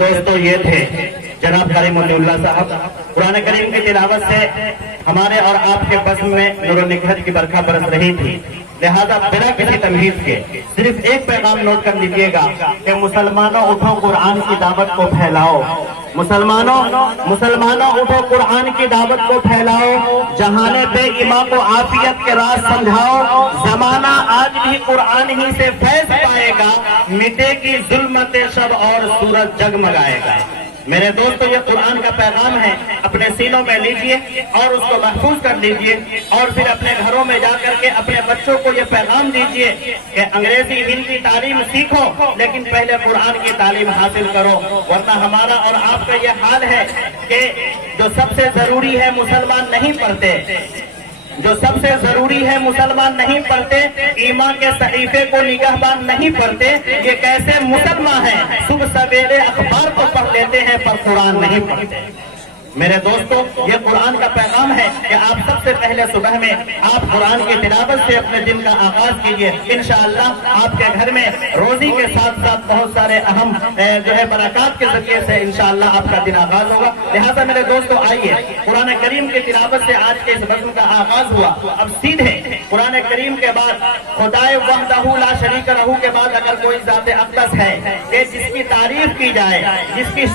دوستو یہ تھے جناب قاری مولوی صاحب، قرآن کریم کی تلاوت سے ہمارے اور آپ کے بزم میں نور و نکہت کی برکھا برس رہی تھی، لہذا بنا کسی تمہید کے صرف ایک پیغام نوٹ کر لیجئے گا کہ مسلمانوں اٹھو قرآن کی دعوت کو پھیلاؤ، مسلمانوں اٹھو قرآن کی دعوت کو پھیلاؤ، جہان بے ایماں کو عافیت کے راز سمجھاؤ، زمانہ آج بھی قرآن ہی سے فیض پائے گا، مٹے گی ظلمت شب اور سورج جگمگائے گا۔ میرے دوستو یہ قرآن کا پیغام ہے، اپنے سینوں میں لیجئے اور اس کو محفوظ کر لیجئے، اور پھر اپنے گھروں میں جا کر کے اپنے بچوں کو یہ پیغام دیجئے کہ انگریزی ہندی تعلیم سیکھو لیکن پہلے قرآن کی تعلیم حاصل کرو، ورنہ ہمارا اور آپ کا یہ حال ہے کہ جو سب سے ضروری ہے مسلمان نہیں پڑھتے، جو سب سے ضروری ہے مسلمان نہیں پڑھتے، ایمان کے صحیفے کو نگہبان نہیں پڑھتے، یہ کیسے مسلمان ہیں صبح سویرے اخبار کو پڑھ لیتے ہیں پر قرآن نہیں پڑھتے۔ میرے دوستو یہ قرآن کا پیغام ہے کہ آپ سب سے پہلے صبح میں آپ قرآن کی تلاوت سے اپنے دن کا آغاز کیجئے، انشاءاللہ آپ کے گھر میں روزی کے ساتھ ساتھ بہت سارے اہم برکات کے ذریعے سے انشاءاللہ آپ کا دن آغاز ہوگا۔ لہٰذا میرے دوستو آئیے، قرآن کریم کی تلاوت سے آج کے اس بزم کا آغاز ہوا، اب سیدھے قرآن کریم کے بعد خدائے وحدہ لا شریک لہ کے بعد اگر کوئی ذات اقدس ہے کہ جس کی تعریف کی جائے، جس کی